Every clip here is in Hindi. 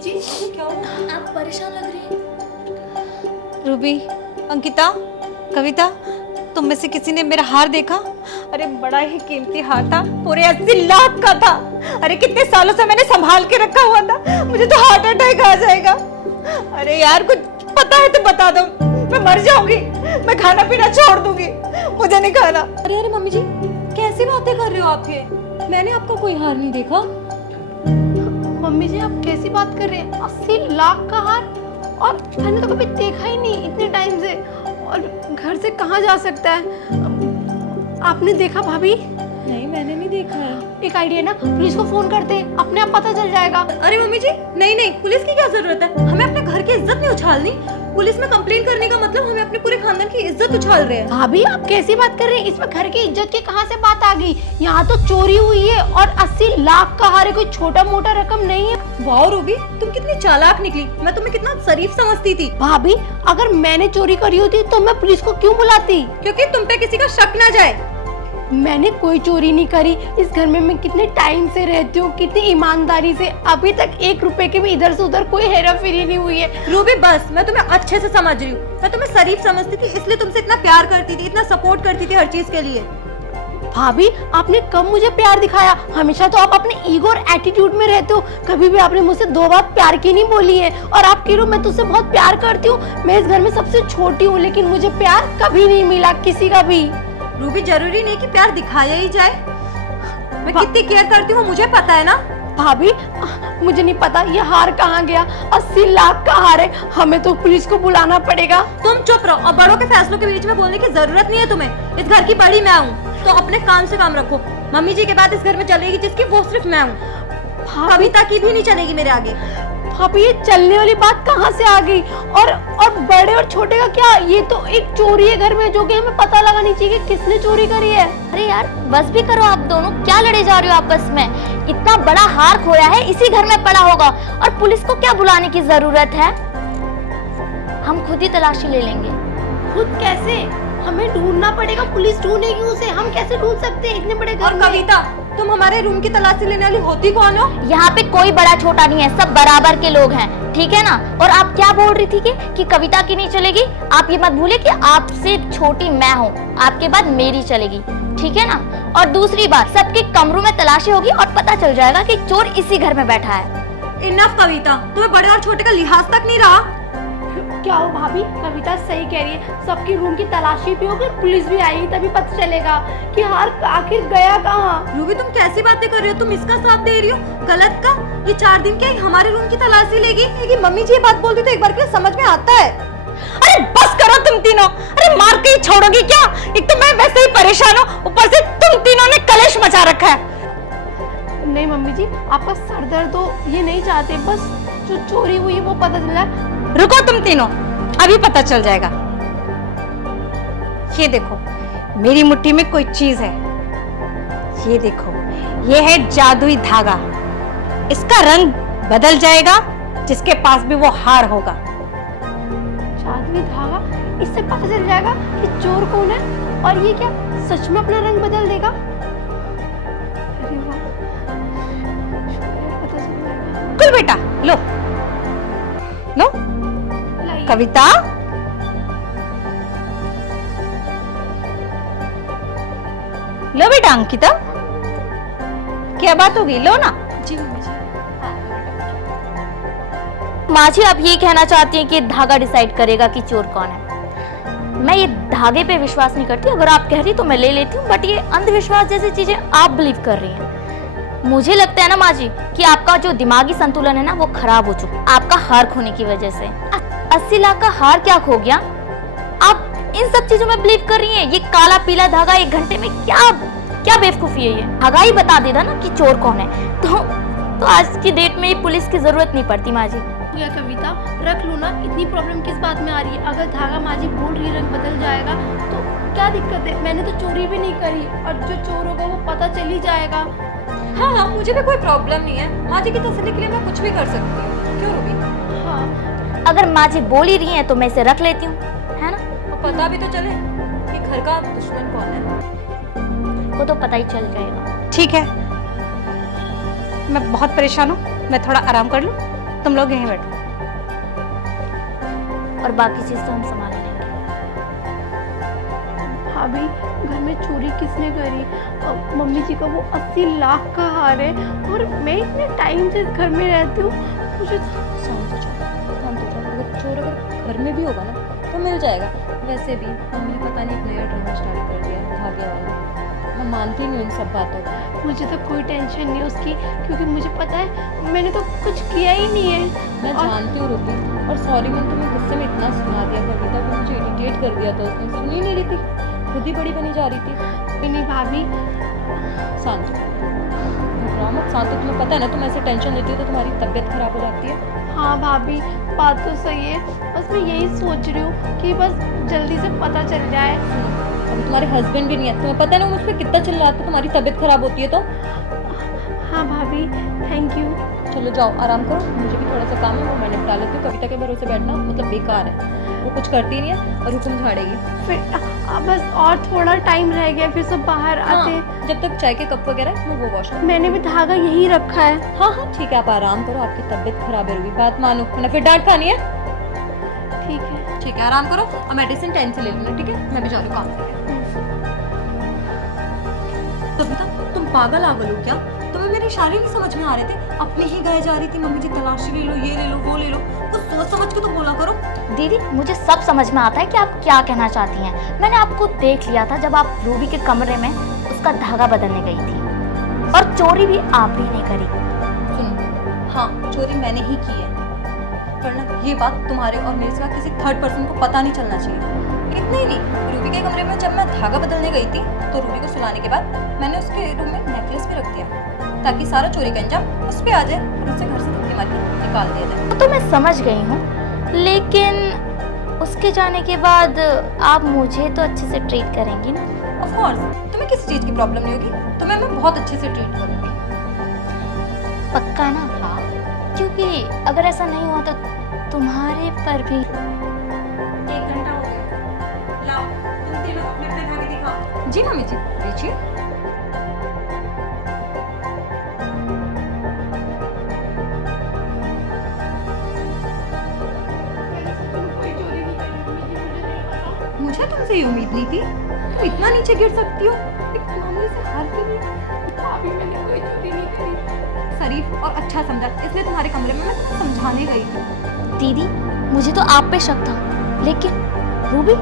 जी क्या हुआ? आप परेशान लग रही हैं। रूबी, अंकिता, कविता, तुम में से किसी ने मेरा हार देखा? अरे बड़ा ही कीमती हार था, पूरे 80 लाख का था। अरे कितने सालों से मैंने संभाल के रखा हुआ था, मुझे तो हार्ट अटैक आ जाएगा। अरे यार कुछ पता है तो बता दो, मैं मर जाऊंगी, मैं खाना पीना छोड़ दूंगी, मुझे नहीं खाना। अरे अरे मम्मी जी कैसी बातें कर रहे हो आप ये? मैंने आपका कोई हार नहीं देखा। मम्मी जी आप कैसी बात कर रहे हैं? 80 लाख का हार? और मैंने तो कभी देखा ही नहीं इतने टाइम से, और घर से कहाँ जा सकता है? आपने देखा भाभी? नहीं मैंने नहीं देखा है। एक आइडिया ना, पुलिस को फोन करते हैं, अपने आप पता चल जाएगा। अरे मम्मी जी नहीं नहीं, पुलिस की क्या जरूरत है? हमें अपने घर की इज्जत नहीं उछालनी। पुलिस में कंप्लेंट करने का मतलब हमें अपने पूरे खानदान की इज्जत उछाल रहे हैं। भाभी आप कैसी बात कर रहे हैं? इसमें घर की इज्जत की कहाँ से बात आ गई? यहाँ तो चोरी हुई है और 80 लाख का हार है, कोई छोटा मोटा रकम नहीं है। वाह रूबी, तुम कितनी चालाक निकली। मैं तुम्हें कितना शरीफ समझती थी। भाभी अगर मैंने चोरी करी होती तो मैं पुलिस को क्यों बुलाती? क्योंकि तुम पे किसी का शक ना जाए। मैंने कोई चोरी नहीं करी। इस घर में मैं कितने टाइम से रहती हूँ, कितनी ईमानदारी से, अभी तक 1 रुपए की भी इधर से उधर कोई हेरा फेरी नहीं हुई है। रूबी बस, मैं तुम्हें अच्छे से समझ रही हूँ। मैं तुम्हें शरीफ समझती थी, इसलिए तुमसे इतना प्यार करती थी, इतना सपोर्ट करती थी हर चीज के लिए। भाभी आपने कब मुझे प्यार दिखाया? हमेशा तो आप अपने ईगो और एटीट्यूड में रहते हो, कभी भी आपने मुझसे 2 बात प्यार की नहीं बोली है। और आप कह रहे हो मैं तुझसे बहुत प्यार करती हूँ। मैं इस घर में सबसे छोटी हूँ, लेकिन मुझे प्यार कभी नहीं मिला किसी का भी। रूबी जरूरी नहीं कि प्यार दिखाया ही जाए। मैं कितनी केयर करती हूँ मुझे पता है ना। भाभी मुझे नहीं पता ये हार कहाँ गया। 80 लाख का हार है, हमें तो पुलिस को बुलाना पड़ेगा। तुम चुप रहो और बड़ों के फैसलों के बीच में बोलने की जरूरत नहीं है तुम्हें। इस घर की बड़ी मैं हूँ, तो अपने काम से काम रखो। मम्मी जी के बाद इस घर में चलेगी जिसकी वो सिर्फ मैं हूँ। कविता की भी नहीं चलेगी मेरे आगे। भाभी ये चलने वाली बात कहाँ से आ गई? और बड़े और छोटे का क्या? ये तो एक चोरी है घर में, जो कि हमें पता लगानी चाहिए कि किसने चोरी करी है। अरे यार बस भी करो, आप दोनों क्या लड़े जा रहे हो आपस में? इतना बड़ा हार खोया है, इसी घर में पड़ा होगा, और पुलिस को क्या बुलाने की जरूरत है? हम खुद ही तलाशी ले लेंगे। खुद कैसे? हमें ढूंढना पड़ेगा, पुलिस ढूंढेगी उसे, हम कैसे ढूंढ सकते हैं इतने बड़े घर और में? कविता, तुम हमारे रूम की तलाशी लेने वाली होती कौन हो? यहाँ पे कोई बड़ा छोटा नहीं है, सब बराबर के लोग हैं, ठीक है ना? और आप क्या बोल रही थी कि कविता की नहीं चलेगी? आप ये मत भूले कि आपसे छोटी मैं हूँ, आपके बाद मेरी चलेगी, ठीक है ना? और दूसरी बात, सबके कमरों में तलाशी होगी और पता चल जाएगा कि चोर इसी घर में बैठा है। इनफ कविता, तुम्हें बड़े और छोटे का लिहाज तक नहीं रहा। क्या हो भाभी, कविता सही कह रही है। सबकी रूम की तलाशी भी होगी, पुलिस भी आएगी, तभी पता चलेगा कि हार आखिर गया कहाँ। रूबी तुम कैसी बातें कर रही हो? तुम इसका साथ दे रही हो गलत का। ये 4 दिन क्या हमारे रूम की तलाशी लेगी? लेकिन मम्मी जी ये बात बोलती तो एक बार के लिए समझ में आता है। अरे बस करो तुम तीनों, अरे मार के ही छोड़ोगी क्या? एक तो मैं वैसे ही परेशान हूँ, ऊपर से तुम तीनों ने कलेश मचा रखा है। नहीं मम्मी जी, आपका सर दर्द हो ये नहीं चाहते, बस जो चोरी हुई है वो पता चला। रुको तुम तीनों, अभी पता चल जाएगा। ये देखो मेरी मुट्ठी में कोई चीज है, ये देखो, ये है जादुई धागा। इसका रंग बदल जाएगा जिसके पास भी वो हार होगा। जादुई धागा? इससे पता चल जाएगा कि चोर कौन है? और ये क्या सच में अपना रंग बदल देगा? अरे वाह, पता चल जाएगा। कुल बेटा लो लो। लाइए। कविता, लो बेटा। अंकिता, क्या बात होगी? लो ना। जी मम्मी जी। माँ जी आप ये कहना चाहती हैं कि धागा डिसाइड करेगा कि चोर कौन है? मैं ये धागे पे विश्वास नहीं करती। अगर आप कह रही तो मैं ले लेती हूँ, बट ये अंधविश्वास जैसी चीजें आप बिलीव कर रही हैं। मुझे लगता है ना माँ जी कि आपका जो दिमागी संतुलन है ना वो खराब हो चुका, आपका हार खोने की वजह से। 80 लाख का हार क्या खो गया? आप इन सब चीजों में बिलीव कर रही हैं? ये काला पीला धागा 1 घंटे में क्या बेवकूफी है? ये धागा ही बता देता ना कि चोर कौन है। तो आज की डेट में पुलिस की जरूरत नहीं पड़ती माँ जी। या कविता रख लो ना, इतनी प्रॉब्लम किस बात में आ रही है? अगर धागा माँ जी बोल रही रंग बदल जाएगा तो क्या दिक्कत है? मैंने तो चोरी भी नहीं करी, और जो चोर होगा वो पता चल ही जाएगा। हाँ हाँ, मुझे भी कोई प्रॉब्लम नहीं है। माँ जी की तसल्ली के लिए मैं कुछ भी कर सकती हूँ। क्यों रूबी? हाँ अगर माँ जी बोल ही रही हैं तो मैं इसे रख लेती हूँ, है ना? और पता भी तो चले कि घर का दुश्मन कौन है। वो तो पता ही चल जाएगा। ठीक है, मैं बहुत परेशान हूँ, मैं थोड़ा आराम कर लूँ। तुम लोग यहीं बैठो। और बाकी चीज तो हम संभाल लेंगे। भाभी घर में चोरी किसने करी? मम्मी जी का वो 80 लाख का हार है और मैं इतने टाइम से इस घर में रहती हूँ, मुझे शांत हो जाओ। अगर चोर अगर घर में भी होगा ना तो मिल जाएगा। वैसे भी मम्मी ने पता नहीं एक नया ड्रामा स्टार्ट कर दिया है धागे वाला। मैं मानती नहीं हूँ इन सब बातों को। मुझे तो कोई टेंशन नहीं उसकी, क्योंकि मुझे पता है मैंने तो कुछ किया ही नहीं है। मैं जानती हूँ रुबी, और सॉरी मैंने तुम्हें गुस्से में इतना सुना दिया, कविता भी मुझे इरिटेट कर दिया था, उसने सुन ही नहीं रही थी, खुद ही बड़ी बनी जा रही थी। नहीं भाभी, शांत हो ड्रामा शांत हो। तुम्हें पता है ना तुम ऐसे टेंशन लेती हो तो तुम्हारी तबीयत खराब हो जाती है। हाँ भाभी बात तो सही है, बस मैं यही सोच रही हूँ कि बस जल्दी से पता चल जाए। अब तुम्हारे हस्बैंड भी नहीं है, तुम्हें पता है ना मुझ पर कितना चिल्लाते हैं, तुम्हारी तबीयत खराब होती है तो। हाँ भाभी थैंक यू। चलो जाओ आराम करो, मुझे भी थोड़ा सा काम है वो मैं निपटा लेती हूँ। कविता के भरोसे बैठना मतलब बेकार है, वो कुछ करती नहीं है और हुक्म झाड़ेगी। फिर बस और थोड़ा टाइम रह गया, फिर सब बाहर आते हैं। हाँ, जब तक चाय के कप वगैरह मैं वो वॉश। मैंने भी धागा यहीं रखा है। हाँ हाँ ठीक है, आप आराम करो, आपकी तबीयत खराब है रुबी, बात मानो वरना फिर डांट खानी है। ठीक है। ठीक है आराम करो और मेडिसिन टाइम से ले लेना, ठीक है? मैं भी जा रही हूँ काम करके। कविता तुम पागल आ गए हो क्या? तुम्हें मेरे इशारे नहीं समझ में आ रहे थे? अपने ही गाए जा रही थी मम्मी जी तलाशी ले लो, ये ले लो, वो ले लो, कुछ सोच समझ के तो बोला करो। दीदी मुझे सब समझ में आता है कि आप क्या कहना चाहती हैं। मैंने आपको देख लिया था जब आप रूबी के कमरे में उसका धागा बदलने गई थी, और चोरी भी आप ही ने करी। सुनो, हाँ चोरी मैंने ही की है, पर ना ये बात तुम्हारे और मेरे सिवा किसी थर्ड पर्सन को पता नहीं चलना चाहिए। इतना ही नहीं, रूबी के कमरे में जब मैं धागा बदलने गई थी तो रूबी को सुलाने के बाद मैंने उसके रूम में नेकलेस भी रख दिया ताकि सारा चोरी का अंजाम उस पे आ जाए और उसे घर से धक्के मार के निकाल दिया जाए। तो मैं समझ गई हूँ, लेकिन उसके जाने के बाद आप मुझे तो अच्छे से ट्रीट करेंगी ना? ऑफ कोर्स, तुम्हें किसी चीज की प्रॉब्लम नहीं होगी, तुम्हें मैं बहुत अच्छे से ट्रीट करूंगी। पक्का ना? हाँ। क्योंकि अगर ऐसा नहीं हुआ तो तुम्हारे पर भी। 1 घंटा हो गया, लाओ तुम तीनों अपने अपने धागे दिखाओ। जी मम्मी जी दीजिए। मुझे तुमसे ये उम्मीद नहीं थी, तुम इतना नीचे गिर सकती हो एक मामले से हार के लिए। भाभी मैंने कोई चोरी नहीं करी। शरीफ और अच्छा समझा, इसलिए तुम्हारे कमरे में मैं समझाने गई थी। दीदी मुझे तो आप पे शक था, लेकिन रूबी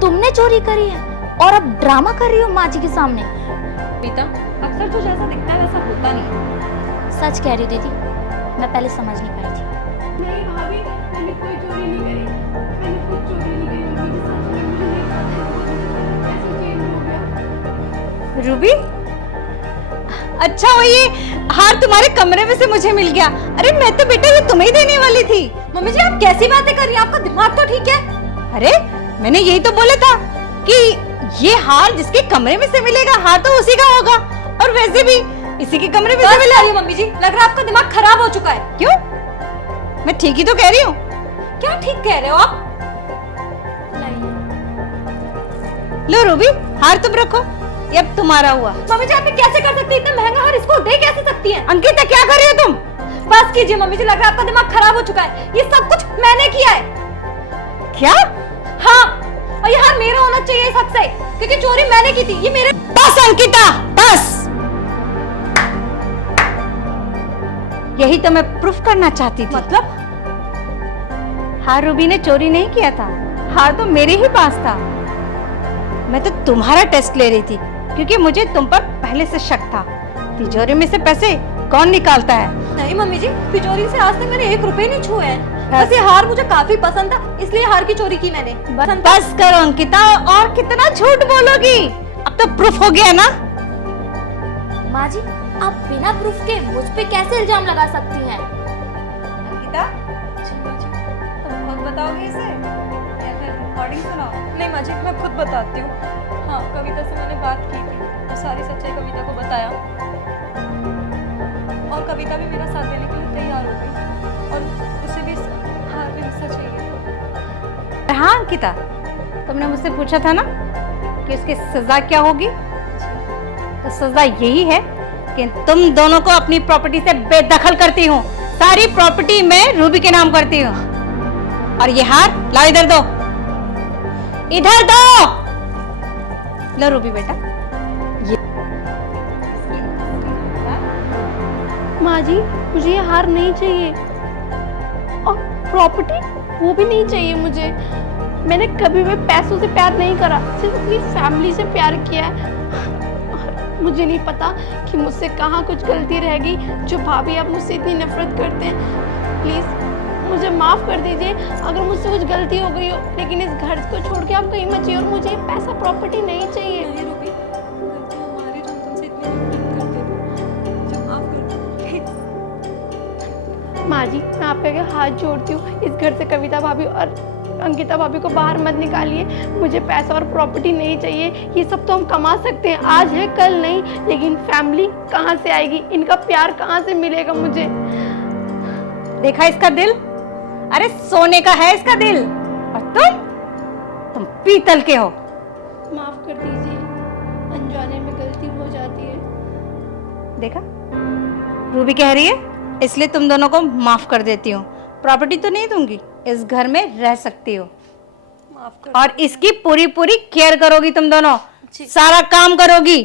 तुमने चोरी करी है और अब ड्रामा कर रही हो माँ जी के सामने। पीता अक्सर जो जैसा दिखता है वैसा होता नहीं है। सच कह रही हो दीदी, मैं पहले समझ नहीं पाई थी। नहीं भाभी मैंने कोई चोरी नहीं करी, मैंने कुछ चोरी नहीं करी। मम्मी जी सच में मुझे नहीं पता कैसे चेंज हो गया। रूबी, अच्छा वो ये हार तुम्हारे कमरे में से मुझे मिल गया। अरे मैं तो बेटा ये तुम्हें ही देने वाली थी। मम्मी जी आप कैसी बातें कर रही हैं? आपका दिमाग तो ठीक है? अरे मैंने यही तो बोला था कि ये हार जिसके कमरे में से मिलेगा, हार तो उसी का होगा, और वैसे भी इसी के कमरे में से मिला। मम्मी जी लग रहा है आपका दिमाग खराब हो चुका है। क्यों? मैं ठीक ही तो कह रही हूँ। क्या ठीक कह रहे हो आप? लो रूबी, हार तुम रखो, ये अब तुम्हारा हुआ। मम्मी जी आप ये कैसे कर सकती हैं? इतना महंगा हार इसको दे कैसे सकती हैं? अंकिता क्या कर रही हो तुम? बस कीजिए मम्मी जी, लग रहा है आपका दिमाग खराब हो चुका है। ये सब कुछ मैंने किया है। क्या? हाँ, और ये हार मेरा होना चाहिए इस हक से, क्योंकि चोरी मैंने की थी। ये मेरे। बस अंकिता बस, यही तो मैं प्रूफ करना चाहती थी। मतलब? हार रूबी ने चोरी नहीं किया था, हार तो मेरे ही पास था। मैं तो तुम्हारा टेस्ट ले रही थी क्योंकि मुझे तुम पर पहले से शक था। तिजोरी में से पैसे कौन निकालता है? नहीं मम्मी जी, तिजोरी से आज तक मैंने 1 रुपए नहीं छुए हैं। बस ये हार मुझे काफी पसंद था, इसलिए हार की चोरी की मैंने। बस करो अंकिता, और कितना झूठ बोलोगी? अब तो प्रूफ हो गया ना। माँ जी आप बिना प्रूफ के मुझ पे कैसे इल्जाम लगा सकती हैं? अंकिता तुम खुद बताओगे इसे या फिर रिकॉर्डिंग सुनाओ? नहीं माँ जी मैं खुद बताती हूँ। हाँ कविता से मैंने बात की थी और सारी सच्चाई कविता को बताया, और कविता भी मेरा साथ देने के लिए तैयार हो गई, और उसे भी हार में हिस्सा चाहिए। हाँ अंकिता, तुमने मुझसे पूछा था ना कि उसकी सजा क्या होगी, तो सजा यही है कि तुम दोनों को अपनी प्रॉपर्टी से बेदखल करती हूँ। सारी प्रॉपर्टी मैं रूबी के नाम करती हूँ। और ये हार लाओ, इधर दो, इधर दो। लो रूबी बेटा, माँ जी मुझे ये हार नहीं चाहिए और प्रॉपर्टी वो भी नहीं चाहिए मुझे। मैंने कभी भी पैसों से प्यार नहीं करा, सिर्फ अपनी फैमिली से प्यार किया है। और मुझे नहीं पता कि मुझसे कहाँ कुछ गलती रह गई जो भाभी आप मुझसे इतनी नफरत करते हैं। प्लीज़ मुझे माफ़ कर दीजिए अगर मुझसे कुछ गलती हो गई हो, लेकिन इस घर को छोड़ के आप कहीं मत जाइए और मुझे पैसा प्रॉपर्टी नहीं चाहिए। नहीं रूबी, गलती हमारी, जो हम तुमसे इतनी नफरत करते थे, मुझे माफ कर दो प्लीज। माँ जी मैं आपके आगे हाथ जोड़ती हूँ, इस घर से कविता भाभी और अंकिता भाभी को बाहर मत निकालिए। मुझे पैसा और प्रॉपर्टी नहीं चाहिए। ये सब तो हम कमा सकते हैं, आज है कल नहीं, लेकिन फैमिली कहाँ से आएगी, इनका प्यार कहाँ से मिलेगा मुझे। देखा इसका दिल, अरे सोने का है इसका दिल, और तुम पीतल के हो। माफ कर दीजिए, अनजाने में गलती हो जाती है। देखा, रूबी कह रही है इसलिए तुम दोनों को माफ कर देती हूँ। प्रॉपर्टी तो नहीं दूंगी, इस घर में रह सकती हो माफ कर और इसकी पूरी पूरी केयर करोगी तुम दोनों, सारा काम करोगी।